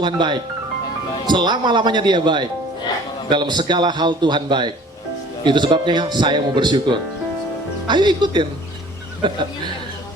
Tuhan baik. Selama-lamanya dia baik. Dalam segala hal Tuhan baik. Itu sebabnya saya mau bersyukur. Ayo ikutin.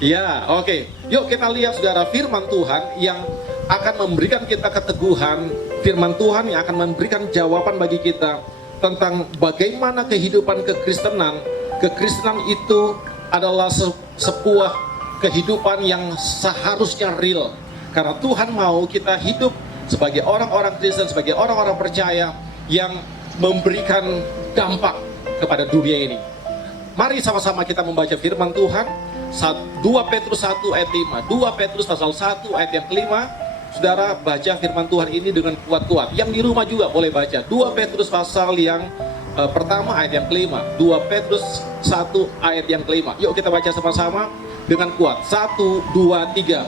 Ya, oke. Yuk kita lihat saudara, firman Tuhan yang akan memberikan kita keteguhan. Firman Tuhan yang akan memberikan jawaban bagi kita tentang bagaimana kehidupan kekristenan. Kekristenan itu adalah sebuah kehidupan yang seharusnya real. Karena Tuhan mau kita hidup sebagai orang-orang Kristen, sebagai orang-orang percaya yang memberikan dampak kepada dunia ini. Mari sama-sama kita membaca firman Tuhan. 2 Petrus 1 ayat 5. 2 Petrus pasal 1 ayat yang kelima. Saudara baca firman Tuhan ini dengan kuat-kuat. Yang di rumah juga boleh baca. 2 Petrus pasal yang pertama ayat yang kelima. 2 Petrus 1 ayat yang kelima. Yuk kita baca sama-sama dengan kuat. 1, 2, 3.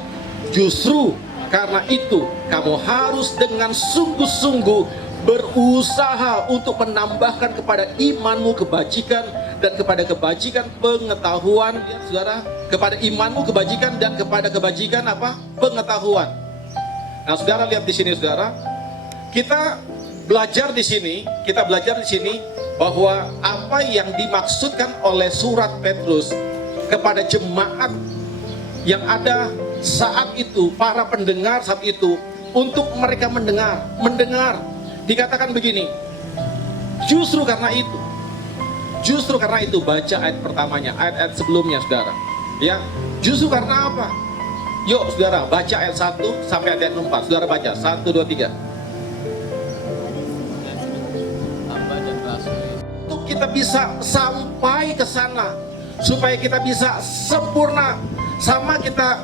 Justru karena itu kamu harus dengan sungguh-sungguh berusaha untuk menambahkan kepada imanmu kebajikan dan kepada kebajikan pengetahuan, ya, saudara, kepada imanmu kebajikan dan kepada kebajikan apa? Pengetahuan. Nah, saudara lihat di sini, saudara, kita belajar di sini bahwa apa yang dimaksudkan oleh surat Petrus kepada jemaat yang ada saat itu, para pendengar saat itu, untuk mereka mendengar. Dikatakan begini, justru karena itu, baca ayat pertamanya, ayat-ayat sebelumnya, saudara. Ya, justru karena apa? Yuk, saudara, baca ayat 1 sampai ayat 4. Saudara baca, 1, 2, 3. Untuk kita bisa sampai ke sana, supaya kita bisa sempurna, sama kita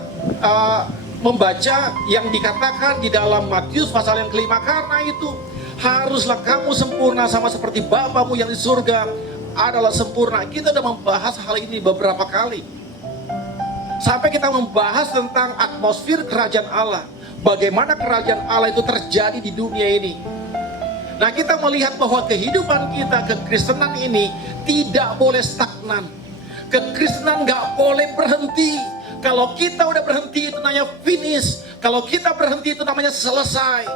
membaca yang dikatakan di dalam Matius pasal yang kelima. Karena itu haruslah kamu sempurna sama seperti Bapamu yang di surga adalah sempurna. Kita sudah membahas hal ini beberapa kali. Sampai kita membahas tentang atmosfer kerajaan Allah. Bagaimana kerajaan Allah itu terjadi di dunia ini. Nah, kita melihat bahwa kehidupan kita, kekristenan ini tidak boleh stagnan. Kekristenan gak boleh berhenti. Kalau kita udah berhenti itu namanya finish. Kalau kita berhenti itu namanya selesai.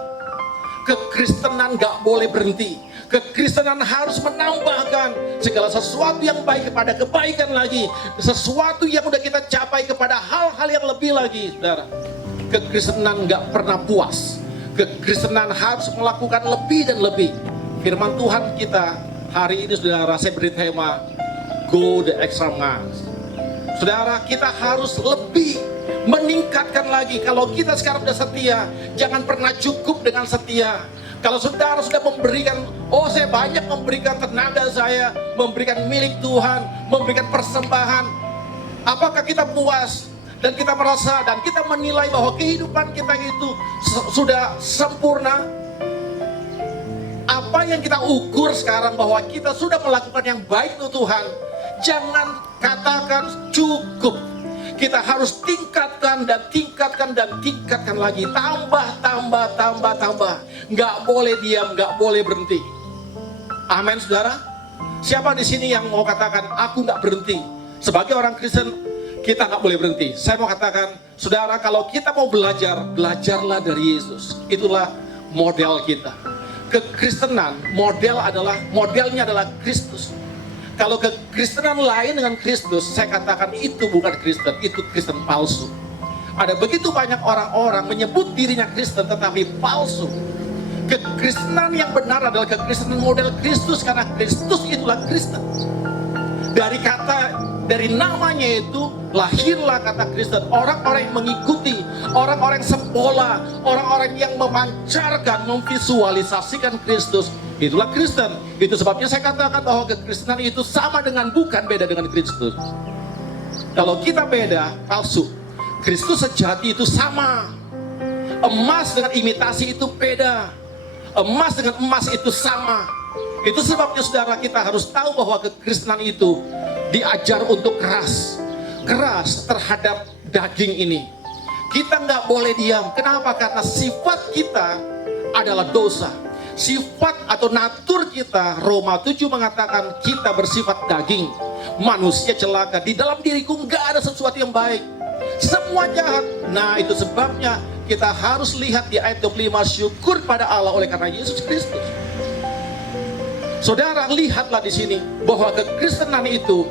Kekristenan gak boleh berhenti. Kekristenan harus menambahkan segala sesuatu yang baik kepada kebaikan lagi. Sesuatu yang udah kita capai kepada hal-hal yang lebih lagi, saudara. Kekristenan gak pernah puas. Kekristenan harus melakukan lebih dan lebih. Firman Tuhan kita hari ini, saudara, saya beri tema Go the extra mile. Saudara, kita harus lebih meningkatkan lagi. Kalau kita sekarang sudah setia, jangan pernah cukup dengan setia. Kalau saudara sudah memberikan, saya banyak memberikan tenaga saya, memberikan milik Tuhan, memberikan persembahan, apakah kita puas? Dan kita merasa dan kita menilai bahwa kehidupan kita itu sudah sempurna? Apa yang kita ukur sekarang bahwa kita sudah melakukan yang baik untuk Tuhan? Jangan katakan cukup. Kita harus tingkatkan lagi. Tambah. Nggak boleh diam, nggak boleh berhenti. Amin, saudara. Siapa di sini yang mau katakan aku nggak berhenti? Sebagai orang Kristen, kita nggak boleh berhenti. Saya mau katakan, saudara, kalau kita mau belajar, belajarlah dari Yesus. Itulah model kita. Kekristenan, modelnya adalah Kristus. Kalau kekristenan lain dengan Kristus, saya katakan itu bukan Kristen, itu Kristen palsu. Ada begitu banyak orang-orang menyebut dirinya Kristen tetapi palsu. Kekristenan yang benar adalah kekristenan model Kristus, karena Kristus itulah Kristen. Dari namanya itu lahirlah kata Kristen. Orang-orang yang mengikuti, orang-orang yang sempola, orang-orang yang memancarkan, memvisualisasikan Kristus, itulah Kristen. Itu sebabnya saya katakan bahwa kekristenan itu sama dengan, bukan beda dengan Kristus. Kalau kita beda, palsu. Kristus sejati itu sama. Emas dengan imitasi itu beda. Emas dengan emas itu sama. Itu sebabnya saudara, kita harus tahu bahwa kekristenan itu diajar untuk keras terhadap daging ini. Kita nggak boleh diam. Kenapa? Karena sifat kita adalah dosa. Sifat atau natur kita, Roma 7 mengatakan kita bersifat daging, manusia celaka. Di dalam diriku nggak ada sesuatu yang baik, semua jahat. Nah, itu sebabnya kita harus lihat di ayat 25, syukur pada Allah oleh karena Yesus Kristus. Saudara, lihatlah di sini bahwa kekristenan itu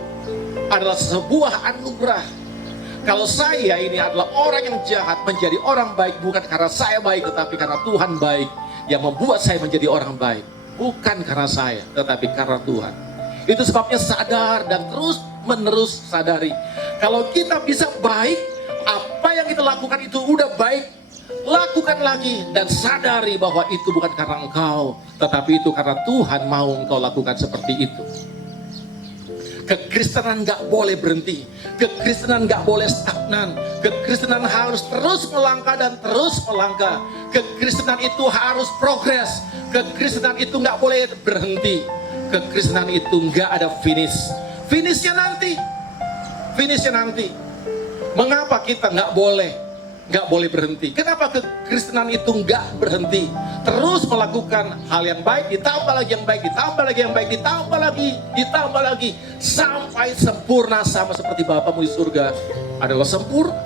adalah sebuah anugerah. Kalau saya ini adalah orang yang jahat menjadi orang baik, bukan karena saya baik, tetapi karena Tuhan baik yang membuat saya menjadi orang baik. Bukan karena saya, tetapi karena Tuhan. Itu sebabnya sadar dan terus menerus sadari. Kalau kita bisa baik, apa yang kita lakukan itu udah baik, lakukan lagi dan sadari bahwa itu bukan karena engkau, tetapi itu karena Tuhan mau engkau lakukan seperti itu. Kekristenan gak boleh berhenti, kekristenan gak boleh stagnan, kekristenan harus terus melangkah dan terus melangkah. Kekristenan itu harus progres, kekristenan itu gak boleh berhenti, kekristenan itu gak ada finish. Finishnya nanti. Mengapa kita gak boleh berhenti? Kenapa kekristenan itu nggak berhenti? Terus melakukan hal yang baik, ditambah lagi yang baik, ditambah lagi yang baik, ditambah lagi, sampai sempurna sama seperti Bapamu di surga adalah sempurna.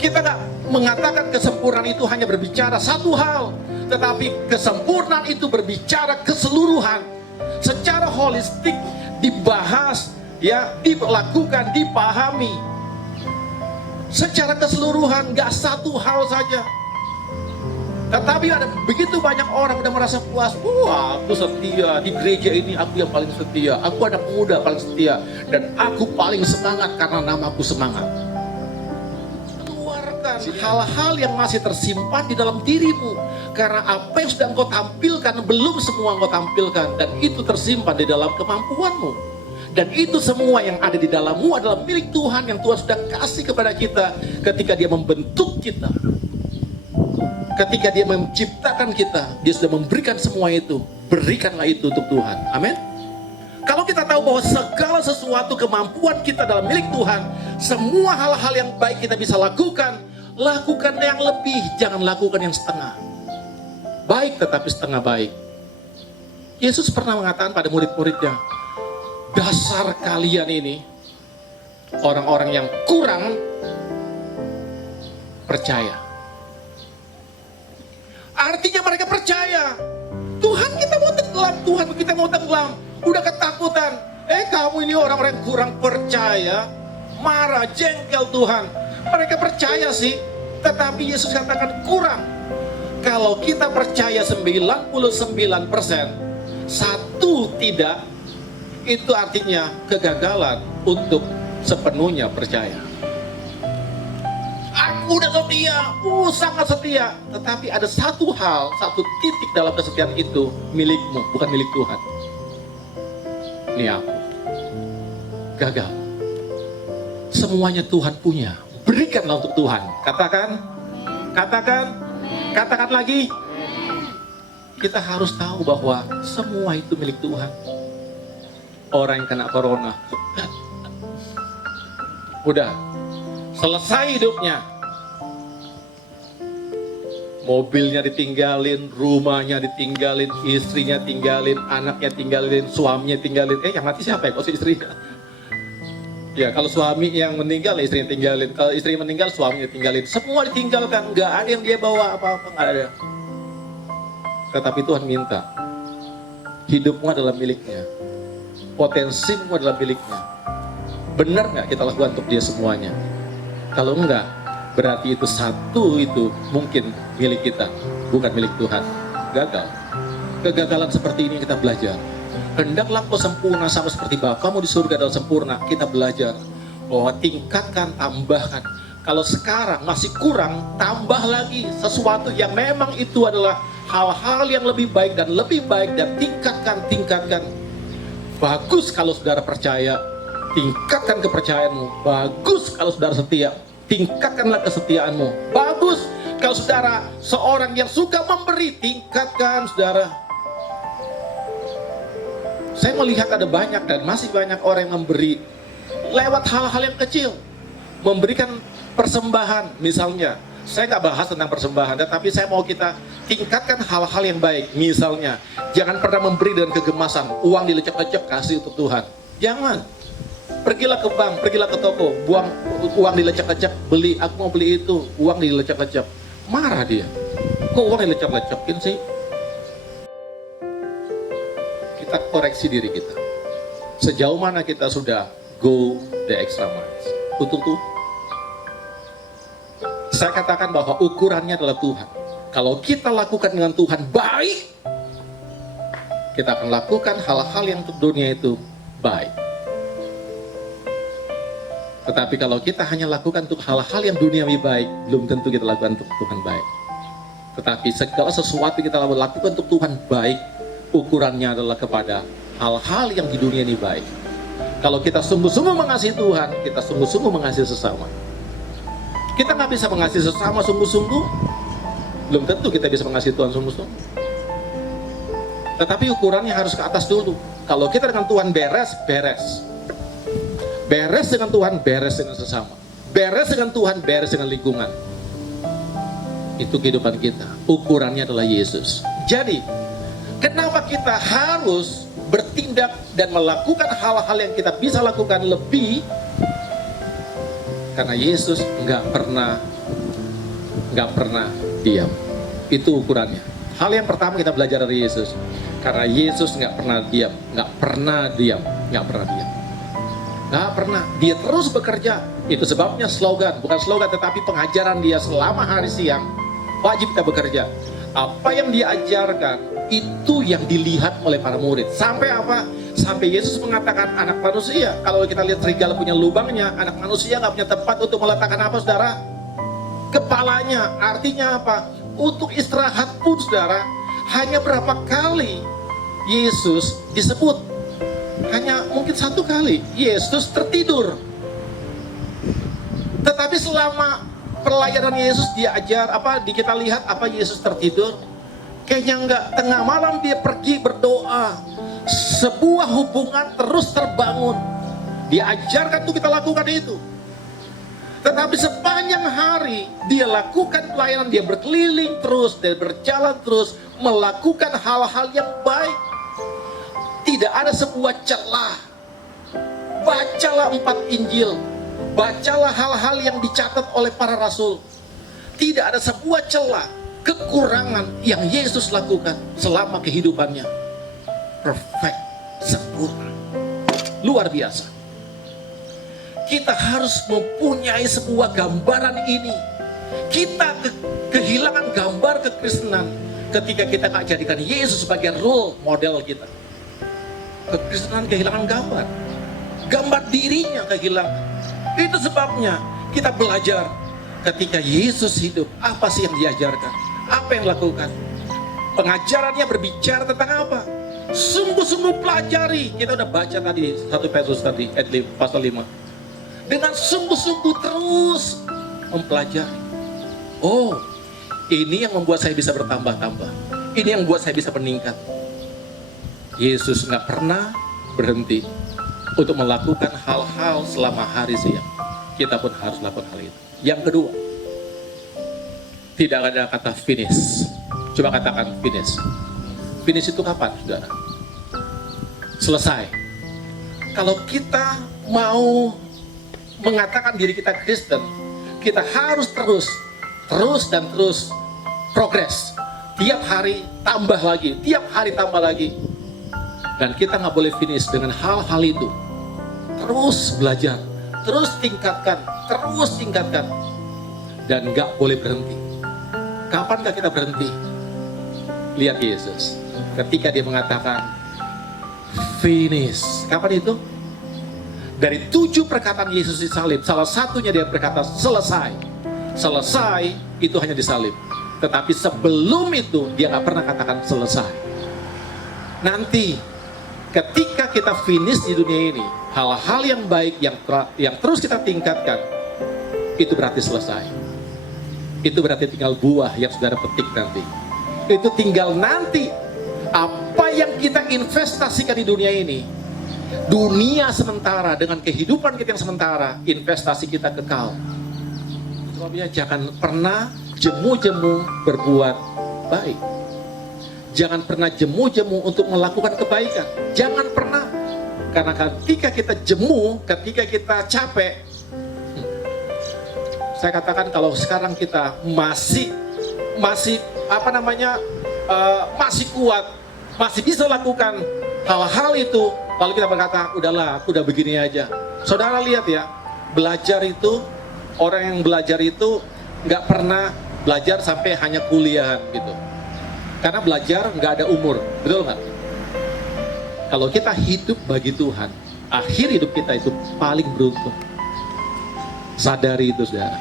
Kita nggak mengatakan kesempurnaan itu hanya berbicara satu hal, tetapi kesempurnaan itu berbicara keseluruhan, secara holistik, dibahas, ya, dilakukan, dipahami. Secara keseluruhan, gak satu hal saja. Tetapi ada begitu banyak orang udah merasa puas. Wah, aku setia di gereja ini, aku yang paling setia. Aku anak muda paling setia. Dan aku paling semangat karena namaku semangat. Keluarkan hal-hal yang masih tersimpan di dalam dirimu. Karena apa yang sudah engkau tampilkan, belum semua engkau tampilkan. Dan itu tersimpan di dalam kemampuanmu. Dan itu semua yang ada di dalammu adalah milik Tuhan yang Tuhan sudah kasih kepada kita ketika Dia membentuk kita. Ketika Dia menciptakan kita, Dia sudah memberikan semua itu. Berikanlah itu untuk Tuhan. Amin. Kalau kita tahu bahwa segala sesuatu kemampuan kita dalam milik Tuhan, semua hal-hal yang baik kita bisa lakukan, lakukan yang lebih, jangan lakukan yang setengah. Baik tetapi setengah baik. Yesus pernah mengatakan pada murid-muridnya, dasar kalian ini orang-orang yang kurang percaya. Artinya mereka percaya Tuhan kita mau tenggelam, udah ketakutan. Kamu ini orang-orang yang kurang percaya, marah, jengkel Tuhan. Mereka percaya sih, tetapi Yesus katakan kurang. Kalau kita percaya 99%, satu tidak, itu artinya kegagalan untuk sepenuhnya percaya. Aku udah setia, sangat setia. Tetapi ada satu hal, satu titik dalam kesetiaan itu milikmu, bukan milik Tuhan. Ini aku. Gagal. Semuanya Tuhan punya. Berikanlah untuk Tuhan. Katakan lagi. Kita harus tahu bahwa semua itu milik Tuhan. Orang yang kena corona, udah selesai hidupnya. Mobilnya ditinggalin, rumahnya ditinggalin, istrinya tinggalin, anaknya tinggalin, suaminya tinggalin. Yang mati siapa ya? Kok si istrinya? Ya, kalau suami yang meninggal, istrinya tinggalin. Kalau istri meninggal, suaminya tinggalin. Semua ditinggalkan, nggak ada yang dia bawa apa-apa, nggak ada. Tetapi Tuhan minta, hidupmu adalah miliknya. Potensimu adalah miliknya. Benar nggak kita lakukan untuk dia semuanya? Kalau enggak, berarti itu satu itu mungkin milik kita, bukan milik Tuhan. Gagal. Kegagalan seperti ini kita belajar. Hendaklah kau sempurna sama seperti Bapamu di surga adalah sempurna. Kita belajar bahwa tingkatkan, tambahkan. Kalau sekarang masih kurang, tambah lagi sesuatu yang memang itu adalah hal-hal yang lebih baik dan tingkatkan. Bagus kalau saudara percaya, tingkatkan kepercayaanmu. Bagus kalau saudara setia, tingkatkanlah kesetiaanmu. Bagus kalau saudara seorang yang suka memberi, tingkatkan saudara. Saya melihat ada banyak dan masih banyak orang yang memberi lewat hal-hal yang kecil. Memberikan persembahan misalnya. Saya nggak bahas tentang persembahan, tetapi saya mau kita tingkatkan hal-hal yang baik. Misalnya, jangan pernah memberi dengan kegemasan. Uang dilecek-lecek kasih untuk Tuhan. Jangan. Pergilah ke bank, pergilah ke toko, buang uang dilecek-lecek, beli, aku mau beli itu, uang dilecek-lecek. Marah dia. Kok uang dilecek-lecekin sih? Kita koreksi diri kita. Sejauh mana kita sudah go the extra miles untuk Tuhan? Saya katakan bahwa ukurannya adalah Tuhan. Kalau kita lakukan dengan Tuhan baik, kita akan lakukan hal-hal yang untuk dunia itu baik. Tetapi kalau kita hanya lakukan untuk hal-hal yang duniawi baik, belum tentu kita lakukan untuk Tuhan baik. Tetapi segala sesuatu kita lakukan untuk Tuhan baik, ukurannya adalah kepada hal-hal yang di dunia ini baik. Kalau kita sungguh-sungguh mengasihi Tuhan, kita sungguh-sungguh mengasihi sesama. Kita nggak bisa mengasihi sesama sungguh-sungguh, belum tentu kita bisa mengasihi Tuhan sungguh-sungguh. Tetapi ukurannya harus ke atas dulu. Kalau kita dengan Tuhan beres, beres. Beres dengan Tuhan, beres dengan sesama. Beres dengan Tuhan, beres dengan lingkungan. Itu kehidupan kita. Ukurannya adalah Yesus. Jadi, kenapa kita harus bertindak dan melakukan hal-hal yang kita bisa lakukan lebih? Karena Yesus nggak pernah diam. Itu ukurannya. Hal yang pertama kita belajar dari Yesus. Karena Yesus nggak pernah diam. Nggak pernah diam. Dia terus bekerja. Itu sebabnya slogan, bukan slogan tetapi pengajaran dia selama hari siang. Wajib kita bekerja. Apa yang dia ajarkan, itu yang dilihat oleh para murid. Sampai apa? Sampai Yesus mengatakan anak manusia. Kalau kita lihat serigala punya lubangnya, anak manusia nggak punya tempat untuk meletakkan apa, saudara? Kepalanya. Artinya apa? Untuk istirahat pun, saudara, hanya berapa kali Yesus disebut? Hanya mungkin 1 kali Yesus tertidur. Tetapi selama pelayanan Yesus diajar kita lihat apa Yesus tertidur? Kayaknya enggak. Tengah malam dia pergi berdoa. Sebuah hubungan terus terbangun. Diajarkan untuk kita lakukan itu. Tetapi sepanjang hari dia lakukan pelayanan, dia berkeliling terus, dia berjalan terus, melakukan hal-hal yang baik. Tidak ada sebuah celah. Bacalah 4 Injil. Bacalah hal-hal yang dicatat oleh para rasul. Tidak ada sebuah celah, kekurangan yang Yesus lakukan selama kehidupannya. Perfect, sempurna, luar biasa. Kita harus mempunyai sebuah gambaran ini. Kita kehilangan gambar kekristenan ketika kita nggak jadikan Yesus sebagai role model kita. Kekristenan kehilangan gambar dirinya kehilangan. Itu sebabnya kita belajar ketika Yesus hidup, apa sih yang diajarkan, apa yang dilakukan. Pengajarannya berbicara tentang apa? Sungguh-sungguh pelajari. Kita udah baca tadi 1 Petrus tadi ayat 5, pasal 5. Dengan sungguh-sungguh terus mempelajari. Oh, ini yang membuat saya bisa bertambah-tambah. Ini yang membuat saya bisa meningkat. Yesus nggak pernah berhenti untuk melakukan hal-hal selama hari siang. Kita pun harus lakukan hal itu. Yang kedua, tidak ada kata finish. Coba katakan finish. Finish itu kapan, saudara? Selesai. Kalau kita mau mengatakan diri kita Kristen, kita harus terus progres. Tiap hari tambah lagi, tiap hari tambah lagi. Dan kita nggak boleh finish dengan hal-hal itu. Terus belajar, terus tingkatkan. Dan nggak boleh berhenti. Kapankah kita berhenti? Lihat Yesus. Ketika dia mengatakan finish. Kapan itu? Dari 7 perkataan Yesus disalib, salah satunya dia berkata selesai. Selesai itu hanya disalib. Tetapi sebelum itu dia nggak pernah katakan selesai. Nanti ketika kita finish di dunia ini, hal-hal yang baik yang terus kita tingkatkan, itu berarti selesai. Itu berarti tinggal buah yang saudara petik nanti. Itu tinggal nanti apa yang kita investasikan di dunia ini. Dunia sementara dengan kehidupan kita yang sementara, investasi kita kekal. Sebabnya jangan pernah jemu-jemu berbuat baik. Jangan pernah jemu-jemu untuk melakukan kebaikan. Jangan pernah. Karena ketika kita jemu, ketika kita capek, saya katakan kalau sekarang kita masih masih kuat, masih bisa lakukan hal-hal itu, lalu kita berkata, udahlah, aku udah begini aja. Saudara lihat ya, belajar itu, orang yang belajar itu nggak pernah belajar sampai hanya kuliahan gitu. Karena belajar nggak ada umur, betul nggak? Kalau kita hidup bagi Tuhan, akhir hidup kita itu paling beruntung. Sadari itu, saudara.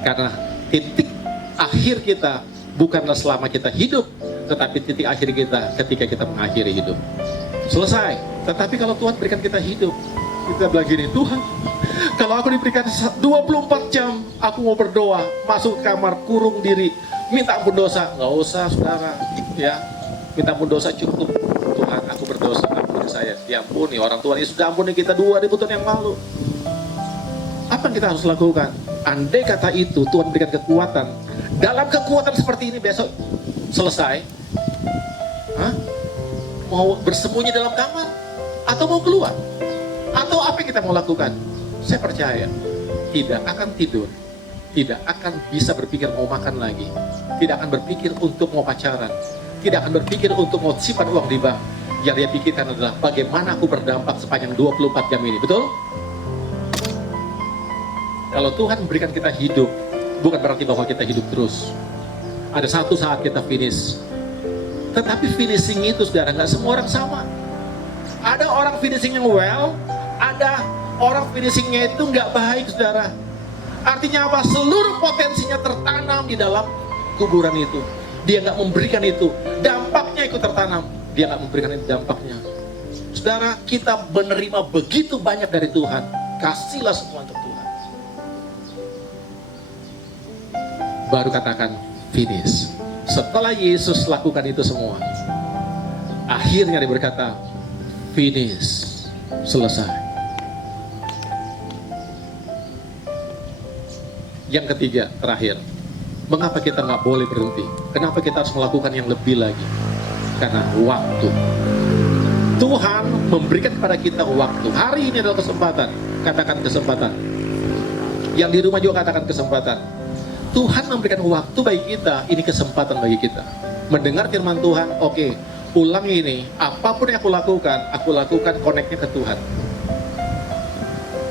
Karena titik akhir kita bukanlah selama kita hidup, tetapi titik akhir kita ketika kita mengakhiri hidup. Selesai. Tetapi kalau Tuhan berikan kita hidup, kita bilang gini, Tuhan, kalau aku diberikan 24 jam, aku mau berdoa, masuk ke kamar, kurung diri, minta ampun dosa. Nggak usah, saudara. Ya, minta ampun dosa cukup. Tuhan, aku berdosa, ampuni saya. Diampuni, orang tua ini sudah ampuni kita 2000 tahun yang lalu. Apa yang kita harus lakukan? Andai kata itu Tuhan berikan kekuatan, dalam kekuatan seperti ini besok selesai, mau bersembunyi dalam kamar atau mau keluar, atau apa yang kita mau lakukan? Saya percaya tidak akan tidur, tidak akan bisa berpikir mau makan lagi, tidak akan berpikir untuk mau pacaran, tidak akan berpikir untuk mau simpan uang di bank. Yang dia pikirkan adalah bagaimana aku berdampak sepanjang 24 jam ini. Betul? Kalau Tuhan memberikan kita hidup, bukan berarti bahwa kita hidup terus. Ada satu saat kita finish. Tetapi finishing itu, saudara, nggak semua orang sama. Ada orang finishing yang well, ada orang finishingnya itu nggak baik, saudara. Artinya apa? Seluruh potensinya tertanam di dalam kuburan itu. Dia nggak memberikan itu. Dampaknya ikut tertanam. Dia nggak memberikan itu dampaknya. Saudara, kita menerima begitu banyak dari Tuhan. Kasihlah semua untuk Tuhan. Baru katakan finish. Setelah Yesus lakukan itu semua, akhirnya dia berkata finish, selesai. Yang ketiga, terakhir, mengapa kita nggak boleh berhenti? Kenapa kita harus melakukan yang lebih lagi? Karena waktu. Tuhan memberikan kepada kita waktu. Hari ini adalah kesempatan. Katakan kesempatan. Yang di rumah juga katakan kesempatan. Tuhan memberikan waktu bagi kita, ini kesempatan bagi kita. Mendengar firman Tuhan, oke, ulangi ini, apapun yang aku lakukan connect-nya ke Tuhan.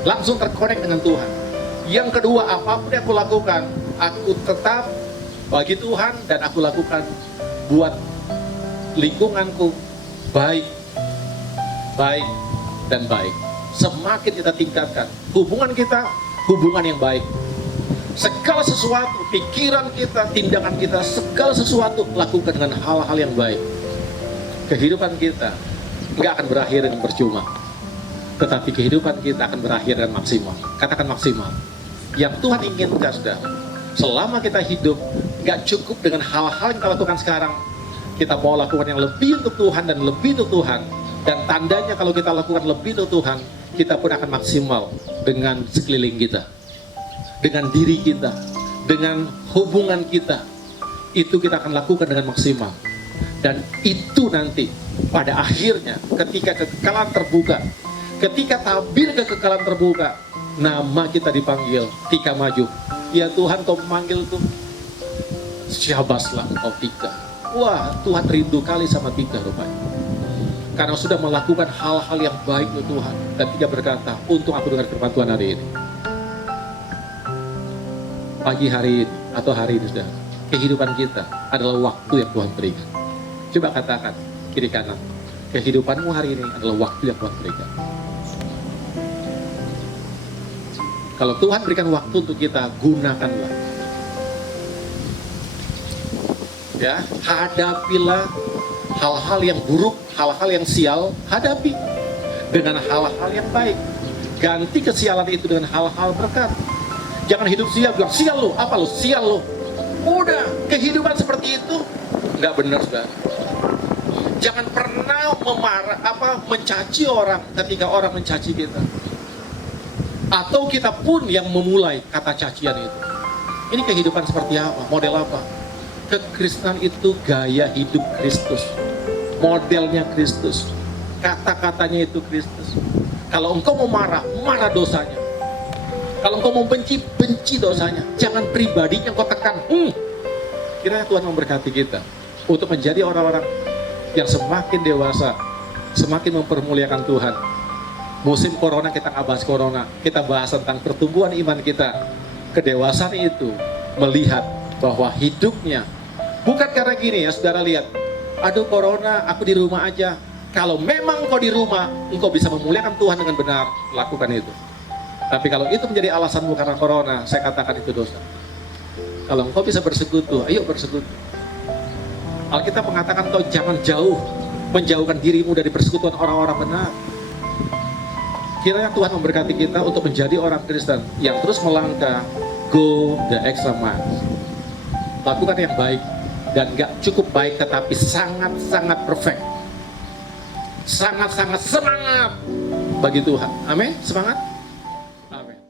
Langsung terkonek dengan Tuhan. Yang kedua, apapun yang aku lakukan, aku tetap bagi Tuhan dan aku lakukan buat lingkunganku baik dan baik. Semakin kita tingkatkan hubungan kita, hubungan yang baik. Segala sesuatu, pikiran kita, tindakan kita, segala sesuatu lakukan dengan hal-hal yang baik. Kehidupan kita nggak akan berakhir dengan percuma, tetapi kehidupan kita akan berakhir dengan maksimal. Katakan maksimal. Yang Tuhan inginkan, saudara, selama kita hidup, nggak cukup dengan hal-hal yang kita lakukan sekarang. Kita mau lakukan yang lebih untuk Tuhan dan lebih untuk Tuhan. Dan tandanya kalau kita lakukan lebih untuk Tuhan, kita pun akan maksimal dengan sekeliling kita, dengan diri kita, dengan hubungan kita. Itu kita akan lakukan dengan maksimal. Dan itu nanti pada akhirnya ketika kekekalan terbuka, ketika tabir kekekalan terbuka, nama kita dipanggil, Tika maju. Ya Tuhan, kau memanggilku, syabaslah engkau Tika. Wah, Tuhan rindu kali sama Tika rupanya. Karena sudah melakukan hal-hal yang baik untuk Tuhan. Dan Tika berkata, untung aku dengar firman Tuhan hari ini. Pagi hari ini atau hari ini, sudah, kehidupan kita adalah waktu yang Tuhan berikan. Coba katakan kiri kanan, kehidupanmu hari ini adalah waktu yang Tuhan berikan. Kalau Tuhan berikan waktu untuk kita, gunakanlah. Ya, hadapilah hal-hal yang buruk, hal-hal yang sial, hadapi dengan hal-hal yang baik. Ganti kesialan itu dengan hal-hal berkat. Jangan hidup sial, bilang sial lo, apa lo, sial lo. Udah, kehidupan seperti itu nggak benar, saudara. Jangan pernah mencaci orang ketika orang mencaci kita. Atau kita pun yang memulai kata cacian itu. Ini kehidupan seperti apa? Model apa? Kekristenan itu gaya hidup Kristus. Modelnya Kristus. kata-katanya itu Kristus. Kalau engkau mau marah, marah dosanya. Kalau engkau mau benci, benci dosanya. Jangan pribadinya engkau tekan. Kiranya Tuhan memberkati kita untuk menjadi orang-orang yang semakin dewasa, semakin mempermuliakan Tuhan. Musim corona kita nggak bahas corona, kita bahas tentang pertumbuhan iman kita. Kedewasaan itu melihat bahwa hidupnya bukan karena gini ya, saudara lihat, aduh corona, aku di rumah aja. Kalau memang kau di rumah, engkau bisa memuliakan Tuhan dengan benar, lakukan itu. Tapi kalau itu menjadi alasanmu karena corona, saya katakan itu dosa. Kalau engkau bisa bersekutu, ayo bersekutu. Alkitab mengatakan kau jangan jauh, menjauhkan dirimu dari persekutuan orang-orang benar. Kiranya Tuhan memberkati kita untuk menjadi orang Kristen yang terus melangkah, go the extra mile. Lakukan yang baik, dan gak cukup baik tetapi sangat-sangat perfect. Sangat-sangat semangat bagi Tuhan. Amin. Semangat. Amin.